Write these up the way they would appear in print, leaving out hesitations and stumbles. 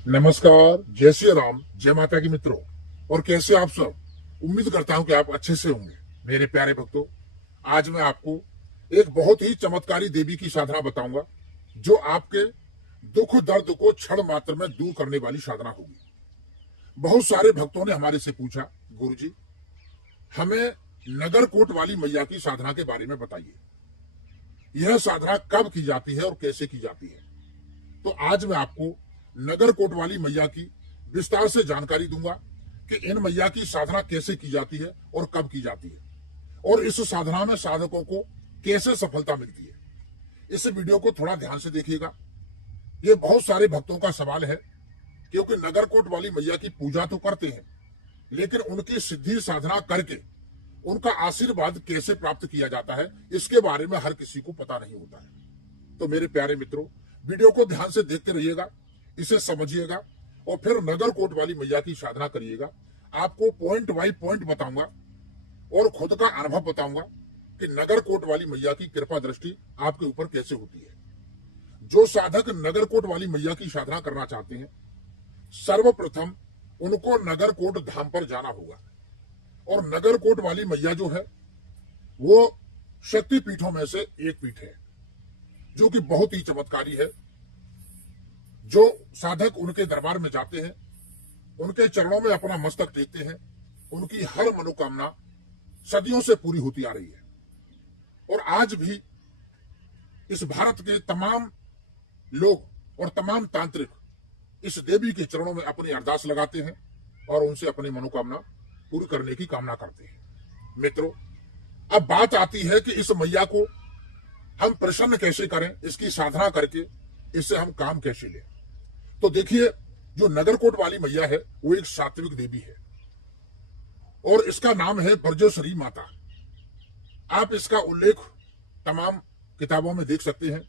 नमस्कार, जय श्री राम, जय माता की मित्रों। और कैसे आप सब? उम्मीद करता हूं कि आप अच्छे से होंगे। मेरे प्यारे भक्तों, आज मैं आपको एक बहुत ही चमत्कारी देवी की साधना बताऊंगा जो आपके दुख दर्द को क्षण मात्र में दूर करने वाली साधना होगी। बहुत सारे भक्तों ने हमारे से पूछा, गुरुजी हमें नगरकोट वाली मैया की साधना के बारे में बताइए। यह साधना कब की जाती है और कैसे की जाती है? तो आज मैं आपको नगरकोट वाली मैया की विस्तार से जानकारी दूंगा कि इन मैया की साधना कैसे की जाती है और कब की जाती है, और इस साधना में साधकों को कैसे सफलता मिलती है। इस वीडियो को थोड़ा ध्यान से देखिएगा। ये बहुत सारे भक्तों का सवाल है, क्योंकि नगरकोट वाली मैया की पूजा तो करते हैं, लेकिन उनकी सिद्धि साधना करके उनका आशीर्वाद कैसे प्राप्त किया जाता है, इसके बारे में हर किसी को पता नहीं होता है। तो मेरे प्यारे मित्रों, वीडियो को ध्यान से देखते रहिएगा, इसे समझिएगा और फिर नगरकोट वाली मैया की साधना करिएगा। आपको पॉइंट बाई पॉइंट बताऊंगा और खुद का अनुभव बताऊंगा कि नगरकोट वाली मैया की कृपा दृष्टि आपके ऊपर कैसे होती है। जो साधक नगरकोट वाली मैया की साधना करना चाहते हैं, सर्वप्रथम उनको नगरकोट धाम पर जाना होगा। और नगरकोट वाली मैया जो है वो शक्ति पीठों में से एक पीठ है, जो कि बहुत ही चमत्कारी है। जो साधक उनके दरबार में जाते हैं, उनके चरणों में अपना मस्तक टेकते हैं, उनकी हर मनोकामना सदियों से पूरी होती आ रही है। और आज भी इस भारत के तमाम लोग और तमाम तांत्रिक इस देवी के चरणों में अपनी अरदास लगाते हैं और उनसे अपनी मनोकामना पूरी करने की कामना करते हैं। मित्रों, अब बात आती है कि इस मैया को हम प्रसन्न कैसे करें, इसकी साधना करके इससे हम काम कैसे लें। तो देखिए, जो नगरकोट वाली मैया है वो एक सात्विक देवी है और इसका नाम है ब्रजेश्वरी माता। आप इसका उल्लेख तमाम किताबों में देख सकते हैं,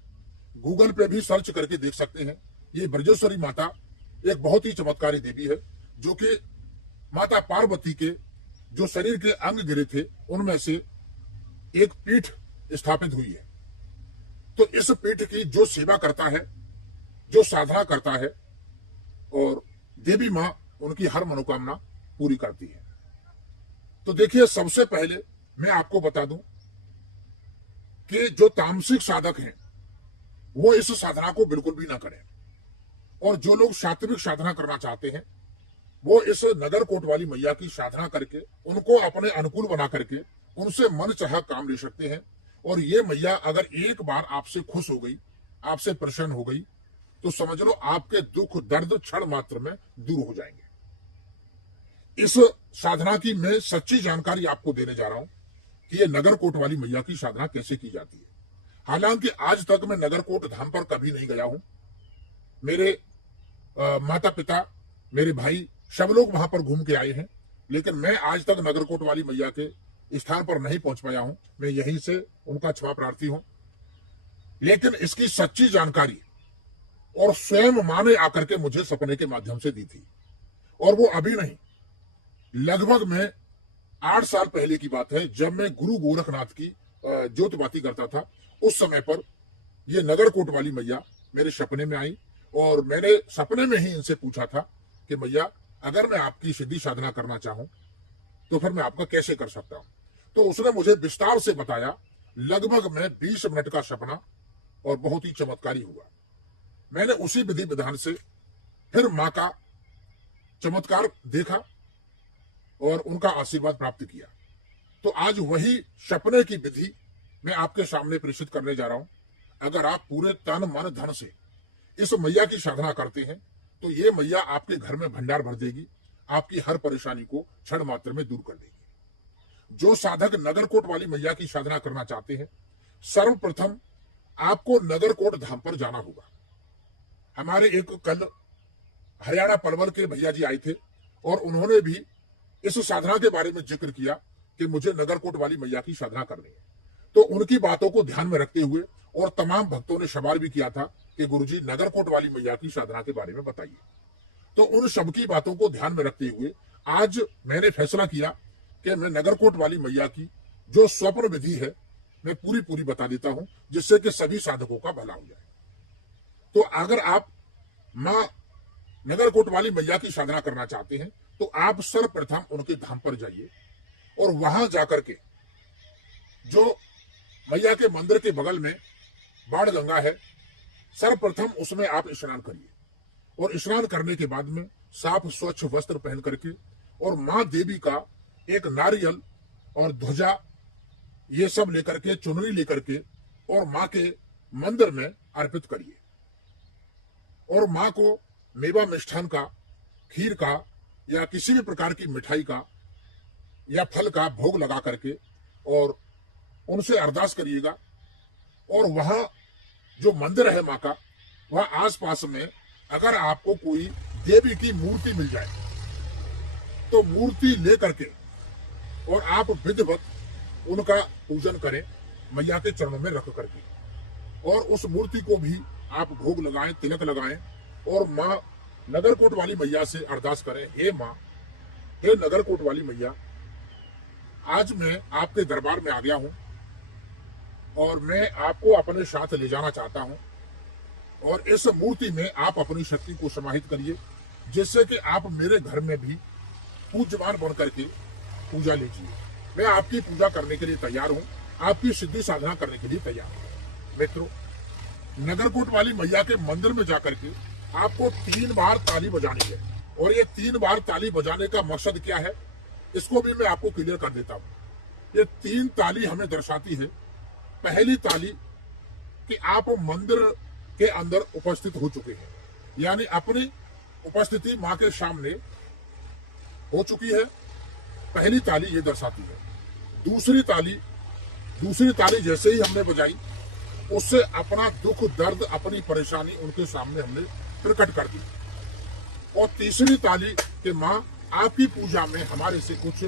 गूगल पे भी सर्च करके देख सकते हैं। ये ब्रजेश्वरी माता एक बहुत ही चमत्कारी देवी है, जो कि माता पार्वती के जो शरीर के अंग गिरे थे उनमें से एक पीठ स्थापित हुई है। तो इस पीठ की जो सेवा करता है, जो साधना करता है, और देवी मां उनकी हर मनोकामना पूरी करती है। तो देखिए, सबसे पहले मैं आपको बता दूं कि जो तामसिक साधक हैं वो इस साधना को बिल्कुल भी ना करें, और जो लोग सात्विक साधना करना चाहते हैं वो इस नगरकोट वाली मैया की साधना करके उनको अपने अनुकूल बना करके उनसे मन चाहा काम ले सकते हैं। और ये मैया अगर एक बार आपसे खुश हो गई, आपसे प्रसन्न हो गई, तो समझ लो आपके दुख दर्द क्षण मात्र में दूर हो जाएंगे। इस साधना की मैं सच्ची जानकारी आपको देने जा रहा हूं कि ये नगरकोट वाली मैया की साधना कैसे की जाती है। हालांकि आज तक मैं नगरकोट धाम पर कभी नहीं गया हूं। मेरे माता पिता, मेरे भाई, सब लोग वहां पर घूम के आए हैं, लेकिन मैं आज तक नगरकोट वाली मैया के स्थान पर नहीं पहुंच पाया हूं। मैं यहीं से उनका क्षमा प्रार्थी हूं। लेकिन इसकी सच्ची जानकारी और स्वयं मां ने आकर के मुझे सपने के माध्यम से दी थी, और वो अभी नहीं, लगभग मैं 8 साल पहले की बात है, जब मैं गुरु गोरखनाथ की ज्योतबाती करता था। उस समय पर ये नगरकोट वाली मैया मेरे सपने में आई, और मैंने सपने में ही इनसे पूछा था कि मैया, अगर मैं आपकी सिद्धि साधना करना चाहूं तो फिर मैं आपका कैसे कर सकता हूं। तो उसने मुझे विस्तार से बताया। लगभग मैं 20 मिनट का सपना, और बहुत ही चमत्कारी हुआ। मैंने उसी विधि विधान से फिर मां का चमत्कार देखा और उनका आशीर्वाद प्राप्त किया। तो आज वही सपने की विधि मैं आपके सामने प्रेषित करने जा रहा हूं। अगर आप पूरे तन मन धन से इस मैया की साधना करते हैं तो ये मैया आपके घर में भंडार भर देगी, आपकी हर परेशानी को क्षण मात्र में दूर कर देगी। जो साधक नगरकोट वाली मैया की साधना करना चाहते हैं, सर्वप्रथम आपको नगरकोट धाम पर जाना होगा। हमारे एक कल हरियाणा पलवल के भैया जी आए थे, और उन्होंने भी इस साधना के बारे में जिक्र किया कि मुझे नगरकोट वाली मैया की साधना करनी है। तो उनकी बातों को ध्यान में रखते हुए, और तमाम भक्तों ने सवाल भी किया था कि गुरुजी नगरकोट वाली मैया की साधना के बारे में बताइए। तो उन सबकी बातों को ध्यान में रखते हुए आज मैंने फैसला किया कि मैं नगरकोट वाली मैया की जो स्वप्न विधि है मैं पूरी पूरी बता देता हूं, जिससे कि सभी साधकों का भला हो जाए। तो अगर आप मां नगर कोटवाली मैया की साधना करना चाहते हैं तो आप सर्वप्रथम उनके धाम पर जाइए और वहां जाकर के जो मैया के मंदिर के बगल में बाण गंगा है, सर्वप्रथम उसमें आप स्नान करिए और स्नान करने के बाद में साफ स्वच्छ वस्त्र पहन करके और मां देवी का एक नारियल और ध्वजा ये सब लेकर के, चुनरी लेकर के और मां के मंदिर में अर्पित करिए और मां को मेवा मिष्ठान का, खीर का या किसी भी प्रकार की मिठाई का या फल का भोग लगा करके और उनसे अरदास करिएगा। और वहां जो मंदिर है मां का, वह आसपास में अगर आपको कोई देवी की मूर्ति मिल जाए तो मूर्ति लेकर के और आप विधिवत उनका पूजन करें मैया के चरणों में रख करके, और उस मूर्ति को भी आप भोग लगाएं, तिलक लगाएं और मां नगर कोटवाली मैया से अरदास करें, हे मां, हे नगर कोटवाली मैया, आज मैं आपके दरबार में आ गया हूं और मैं आपको अपने साथ ले जाना चाहता हूं और इस मूर्ति में आप अपनी शक्ति को समाहित करिए जिससे कि आप मेरे घर में भी पूज्यमान बन करके पूजा लीजिए। मैं आपकी पूजा करने के लिए तैयार हूं, आपकी सिद्धि साधना करने के लिए तैयार हूं। मित्रों, नगर कोटवाली मैया के मंदिर में जाकर के आपको 3 बार ताली बजानी है और ये 3 बार ताली बजाने का मकसद क्या है इसको भी मैं आपको क्लियर कर देता हूं। ये 3 ताली हमें दर्शाती है। पहली ताली कि आप मंदिर के अंदर उपस्थित हो चुके हैं, यानी अपनी उपस्थिति मां के सामने हो चुकी है, पहली ताली ये दर्शाती है। दूसरी ताली जैसे ही हमने बजाई उससे अपना दुख दर्द, अपनी परेशानी उनके सामने हमने प्रकट कर दी। और तीसरी ताली कि मां आपकी पूजा में हमारे से कुछ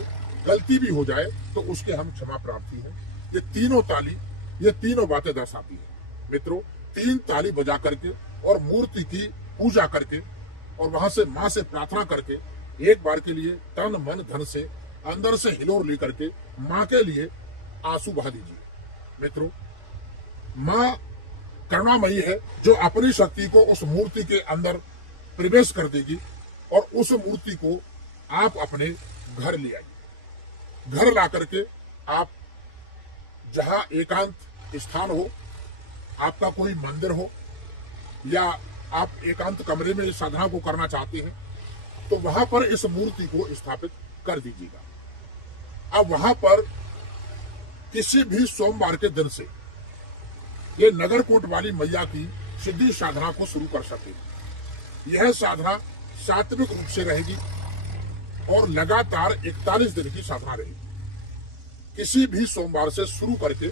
गलती भी हो जाए तो उसके हम क्षमा प्रार्थी हैं। ये तीनों ताली, ये तीनों बातें दर्शाती है। मित्रों, 3 ताली बजा करके और मूर्ति की पूजा करके और वहां से मां से प्रार्थना करके एक बार के लिए तन मन धन से अंदर से हिलोर लेकर के मां के लिए आंसू बहा दीजिए। मित्रों, मां करुणामयी है जो अपनी शक्ति को उस मूर्ति के अंदर प्रवेश कर देगी और उस मूर्ति को आप अपने घर ले आइए। घर ला करके आप जहां एकांत स्थान हो, आपका कोई मंदिर हो या आप एकांत कमरे में साधना को करना चाहते हैं तो वहां पर इस मूर्ति को स्थापित कर दीजिएगा। अब वहां पर किसी भी सोमवार के दिन से ये नगर कोटवाली मैया की सिद्धि साधना को शुरू कर सके। यह साधना सात्विक रूप से रहेगी और लगातार 41 दिन की साधना रहेगी। किसी भी सोमवार से शुरू करके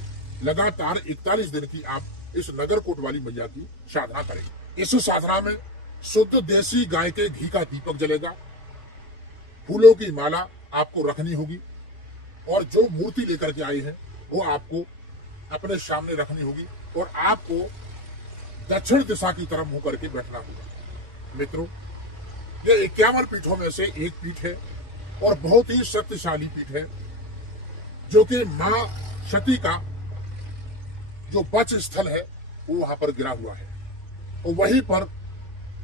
लगातार 41 दिन की आप इस नगर कोटवाली मैया की साधना करेंगे। इस साधना में शुद्ध देसी गाय के घी का दीपक जलेगा, फूलों की माला आपको रखनी होगी और जो मूर्ति लेकर के आए हैं वो आपको अपने सामने रखनी होगी और आपको दक्षिण दिशा की तरफ मुंह करके बैठना होगा। मित्रों, ये 51 पीठों में से एक पीठ है और बहुत ही शक्तिशाली पीठ है जो कि मां सती का जो बच स्थल है वो वहां पर गिरा हुआ है और वहीं पर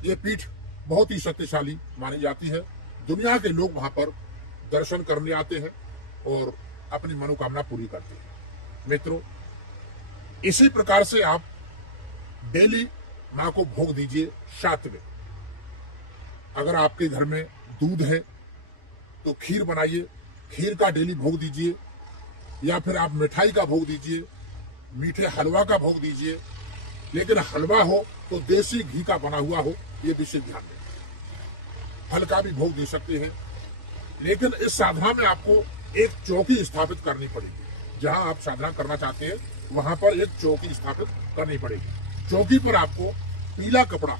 यह पीठ बहुत ही शक्तिशाली मानी जाती है। दुनिया के लोग वहां पर दर्शन करने आते हैं और अपनी मनोकामना पूरी करते हैं। मित्रों, इसी प्रकार से आप डेली मां को भोग दीजिए सात्विक। अगर आपके घर में दूध है तो खीर बनाइए, खीर का डेली भोग दीजिए या फिर आप मिठाई का भोग दीजिए, मीठे हलवा का भोग दीजिए, लेकिन हलवा हो तो देसी घी का बना हुआ हो, ये विशेष ध्यान दें। फल का भी भोग दे सकते हैं, लेकिन इस साधना में आपको एक चौकी स्थापित करनी पड़ेगी। जहां आप साधना करना चाहते हैं वहां पर एक चौकी स्थापित करनी पड़ेगी। चौकी पर आपको पीला कपड़ा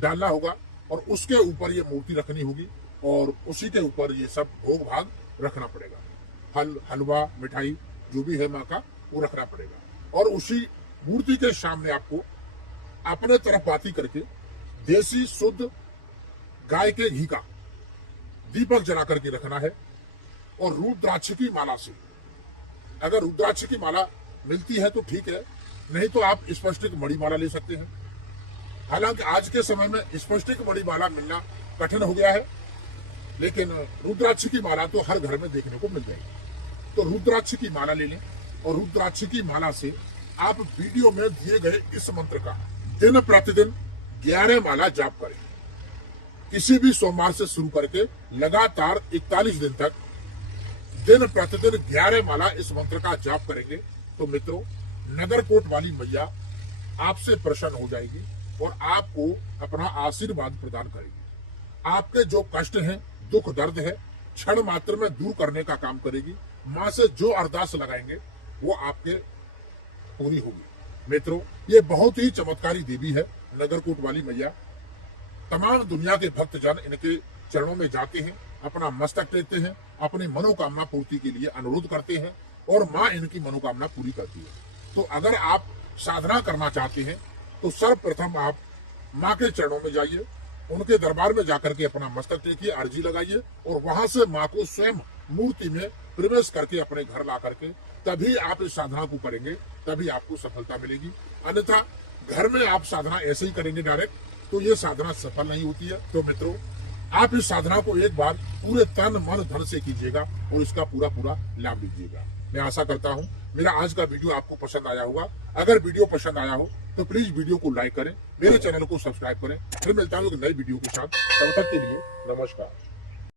डालना होगा और उसके ऊपर ये मूर्ति रखनी होगी और उसी के ऊपर ये सब भोग भाग रखना पड़ेगा। फल, हलवा, मिठाई जो भी है मां का वो रखना पड़ेगा और उसी मूर्ति के सामने आपको अपने तरफ पाती करके देसी शुद्ध गाय के घी का दीपक जला करके रखना है और रुद्राक्ष की माला से, अगर रुद्राक्ष की माला मिलती है तो ठीक है, नहीं तो आप स्पष्टिक मणि माला ले सकते हैं। हालांकि आज के समय में स्पष्टिक बड़ी माला मिलना कठिन हो गया है, लेकिन रुद्राक्ष की माला तो हर घर में देखने को मिल जाएगी। तो रुद्राक्ष की माला ले लें और रुद्राक्ष की माला से आप वीडियो में दिए गए इस मंत्र का दिन प्रतिदिन 11 माला जाप करें। किसी भी सोमवार से शुरू करके लगातार 41 दिन तक दिन प्रतिदिन 11 माला इस मंत्र का जाप करेंगे तो मित्रों, नगरकोट वाली मैया आपसे प्रसन्न हो जाएगी और आपको अपना आशीर्वाद प्रदान करेगी। आपके जो कष्ट हैं, दुख दर्द है, क्षण मात्र में दूर करने का काम करेगी। मां से जो अरदास लगाएंगे वो आपके पूरी होगी। मित्रों, ये बहुत ही चमत्कारी देवी है नगरकोट वाली मैया। तमाम दुनिया के भक्तजन इनके चरणों में जाते हैं, अपना मस्तक टेकते हैं, अपनी मनोकामना पूर्ति के लिए अनुरोध करते हैं और मां इनकी मनोकामना पूरी करती है। तो अगर आप साधना करना चाहते हैं तो सर्वप्रथम आप मां के चरणों में जाइए, उनके दरबार में जाकर के अपना मस्तक टेकिए, अर्जी लगाइए और वहां से मां को स्वयं मूर्ति में प्रवेश करके अपने घर ला करके तभी आप इस साधना को करेंगे, तभी आपको सफलता मिलेगी। अन्यथा घर में आप साधना ऐसे ही करेंगे डायरेक्ट तो ये साधना सफल नहीं होती है। तो मित्रों, आप इस साधना को एक बार पूरे तन मन धन से कीजिएगा और इसका पूरा पूरा लाभ लीजिएगा। मैं आशा करता हूं मेरा आज का वीडियो आपको पसंद आया होगा। अगर वीडियो पसंद आया हो तो प्लीज वीडियो को लाइक करें, मेरे चैनल को सब्सक्राइब करें। फिर मिलता हूं एक नई वीडियो के साथ। तब तक के लिए नमस्कार।